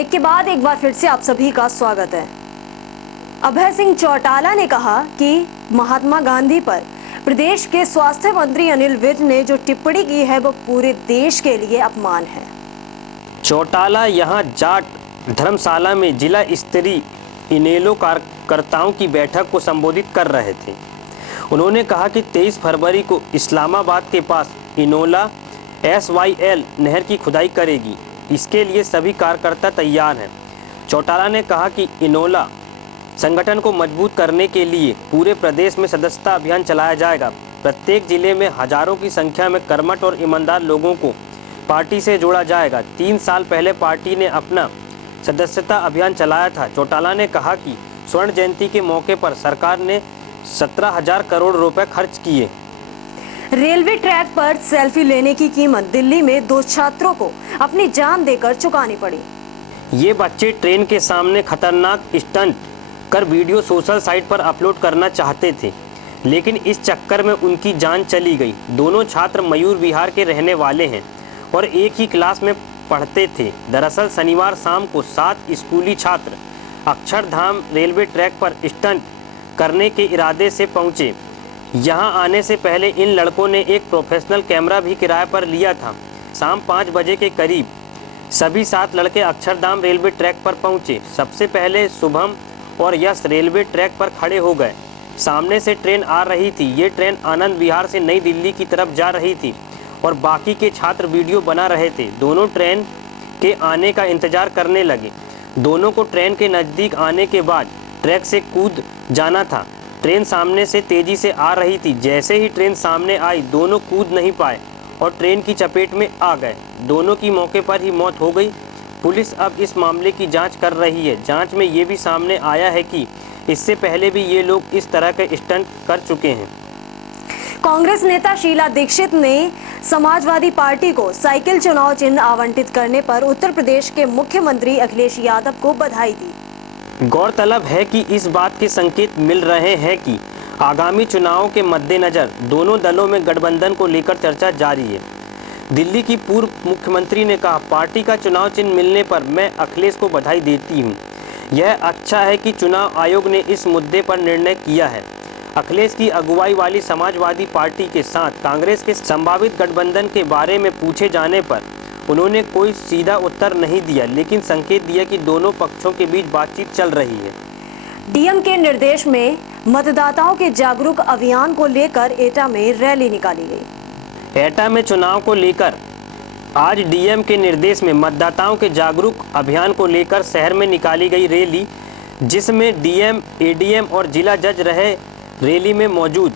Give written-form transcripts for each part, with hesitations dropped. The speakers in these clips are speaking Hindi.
ब्रेक के बाद एक बार फिर से आप सभी का स्वागत है। अभय सिंह चौटाला ने कहा कि महात्मा गांधी पर प्रदेश के स्वास्थ्य मंत्री अनिल विज ने जो टिप्पणी की है वो पूरे देश के लिए अपमान है। चौटाला यहां जाट धर्मशाला में जिला स्तरीय इनेलो कार्यकर्ताओं की बैठक को संबोधित कर रहे थे। उन्होंने कहा कि 23 फरवरी को इस्लामाबाद के पास इनोला SYL नहर की खुदाई करेगी। इसके लिए सभी कार्यकर्ता तैयार हैं। चौटाला ने कहा कि इनोला संगठन को मजबूत करने के लिए पूरे प्रदेश में सदस्यता अभियान चलाया जाएगा। प्रत्येक जिले में हजारों की संख्या में कर्मठ और ईमानदार लोगों को पार्टी से जोड़ा जाएगा। 3 साल पहले पार्टी ने अपना सदस्यता अभियान चलाया था। चौटाला ने कहा कि स्वर्ण जयंती के मौके पर सरकार ने 17,000 करोड़ रुपए खर्च किए। रेलवे ट्रैक पर सेल्फी लेने की कीमत दिल्ली में 2 छात्रों को अपनी जान देकर चुकानी पड़ी। ये बच्चे ट्रेन के सामने खतरनाक स्टंट कर वीडियो सोशल साइट पर अपलोड करना चाहते थे, लेकिन इस चक्कर में उनकी जान चली गई। दोनों छात्र मयूर विहार के रहने वाले हैं और एक ही क्लास में पढ़ते थे। दरअसल शनिवार शाम को 7 स्कूली छात्र अक्षरधाम रेलवे ट्रैक पर स्टंट करने के इरादे से पहुंचे। यहां आने से पहले इन लड़कों ने एक प्रोफेशनल कैमरा भी किराए पर लिया था। शाम 5 बजे के करीब सभी 7 लड़के अक्षरधाम रेलवे ट्रैक पर पहुंचे। सबसे पहले शुभम और यश रेलवे ट्रैक पर खड़े हो गए। सामने से ट्रेन आ रही थी। ये ट्रेन आनंद विहार से नई दिल्ली की तरफ जा रही थी और बाकी के छात्र वीडियो बना रहे थे। दोनों ट्रेन के आने का इंतजार करने लगे। दोनों को ट्रेन के नज़दीक आने के बाद ट्रैक से कूद जाना था। ट्रेन सामने से तेजी से आ रही थी। जैसे ही ट्रेन सामने आई, दोनों कूद नहीं पाए और ट्रेन की चपेट में आ गए। दोनों की मौके पर ही मौत हो गई। पुलिस अब इस मामले की जांच कर रही है। जांच में ये भी सामने आया है कि इससे पहले भी ये लोग इस तरह के स्टंट कर चुके हैं। कांग्रेस नेता शीला दीक्षित ने समाजवादी पार्टी को साइकिल चुनाव चिन्ह आवंटित करने पर उत्तर प्रदेश के मुख्यमंत्री अखिलेश यादव को बधाई दी। गौरतलब है कि इस बात के संकेत मिल रहे हैं कि आगामी चुनावों के मद्देनजर दोनों दलों में गठबंधन को लेकर चर्चा जारी है। दिल्ली की पूर्व मुख्यमंत्री ने कहा, पार्टी का चुनाव चिन्ह मिलने पर मैं अखिलेश को बधाई देती हूं। यह अच्छा है कि चुनाव आयोग ने इस मुद्दे पर निर्णय किया है। अखिलेश की अगुवाई वाली समाजवादी पार्टी के साथ कांग्रेस के संभावित गठबंधन के बारे में पूछे जाने पर उन्होंने कोई सीधा उत्तर नहीं दिया, लेकिन संकेत दिया कि दोनों पक्षों के बीच बातचीत चल रही है। डीएम के निर्देश में मतदाताओं के जागरूक अभियान को लेकर एटा में रैली निकाली गई। एटा में चुनाव को लेकर आज डीएम के निर्देश में मतदाताओं के जागरूक अभियान को लेकर शहर में निकाली गई रैली, जिसमें डीएम, एडीएम और जिला जज रहे रैली में मौजूद।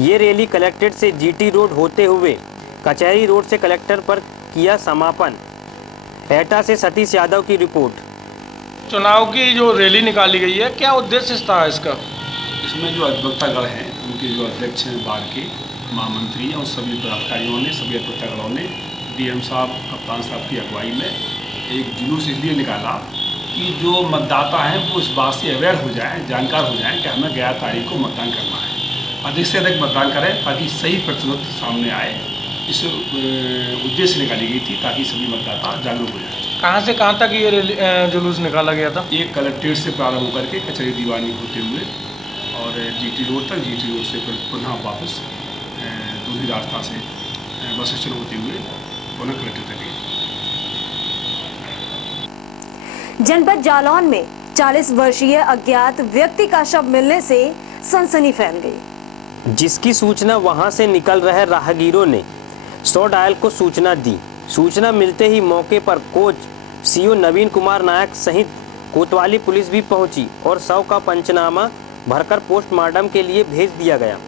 ये रैली कलेक्ट्रेट से जीटी रोड होते हुए कचहरी रोड से कलेक्टर पर किया समापन। एटा से सतीश यादव की रिपोर्ट। चुनाव की जो रैली निकाली गई है, क्या उद्देश्य था इसका? इसमें जो अधिवक्तागण हैं, उनके जो अध्यक्ष हैं, बार के महामंत्री हैं, और सभी पदाधिकारियों ने, सभी अधिवक्तागणों ने डीएम साहब, कप्तान साहब की अगुवाई में एक जुलूस इसलिए निकाला कि जो मतदाता हैं वो इस बात से अवेयर हो जाएं, जानकार हो जाएं कि हमें 11 तारीख को मतदान करना है। अधिक से अधिक मतदान करें ताकि सही प्रतिशत सामने आए। इस उद्देश्य निकाली गई थी ताकि सभी मतदाता जागरूक हो जाए। कहाँ से कहाँ तक ये जुलूस निकाला गया था? एक कलेक्ट्रेट से प्रारंभ होकर के कचहरी दीवानी होते हुए और जीटी रोड तक, जीटी रोड से फिर पुनः वापस दूसरी रास्ता से बस स्टैंड होते हुए पुनः कलेक्ट्रेट तक गई। जनपद जालौन में 40 वर्षीय अज्ञात व्यक्ति का शव मिलने से सनसनी फैल गई, जिसकी सूचना वहां से निकल रहे राहगीरों ने 100 डायल को सूचना दी। सूचना मिलते ही मौके पर कोच सीओ नवीन कुमार नायक सहित कोतवाली पुलिस भी पहुंची और शव का पंचनामा भरकर पोस्टमार्टम के लिए भेज दिया गया।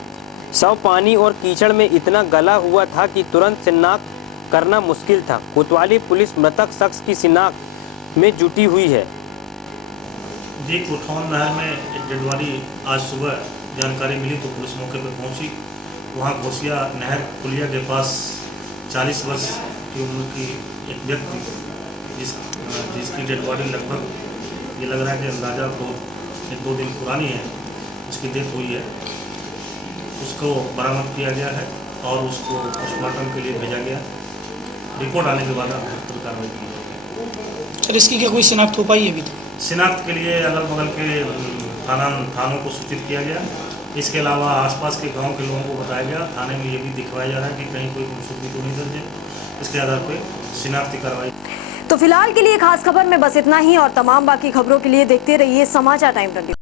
शव पानी और कीचड़ में इतना गला हुआ था कि तुरंत शिनाख्त करना मुश्किल था। कोतवाली पुलिस मृतक शख्स की शिनाख्त में जुटी हुई है। उठौन नहर में एक डेड बॉडी आज सुबह जानकारी मिली तो पुलिस मौके पर पहुंची। वहां घोसिया नहर पुलिया के पास 40 वर्ष की उम्र की एक व्यक्ति जिसकी डेड बॉडी लगभग ये लग रहा है कि अंदाजा को 1-2 दिन पुरानी है, उसकी डेथ हुई है। उसको बरामद किया गया है और उसको पोस्टमार्टम के लिए भेजा गया। रिपोर्ट आने के बाद कार्रवाई की जाएगी। सर इसकी क्या कोई शिनाख्त हो पाई है अभी तक? शिनाख्त के लिए अगल बगल के थानों को सूचित किया गया। इसके अलावा आसपास के गांव के लोगों को बताया गया। थाने में ये भी दिखवाया जा रहा है कि कहीं कोई गुमशुदगी तो नहीं दर्ज है। इसके आधार पर शिनाख्ती कार्रवाई। तो फिलहाल के लिए खास खबर में बस इतना ही और तमाम बाकी खबरों के लिए देखते रहिए समाचार टाइम 24।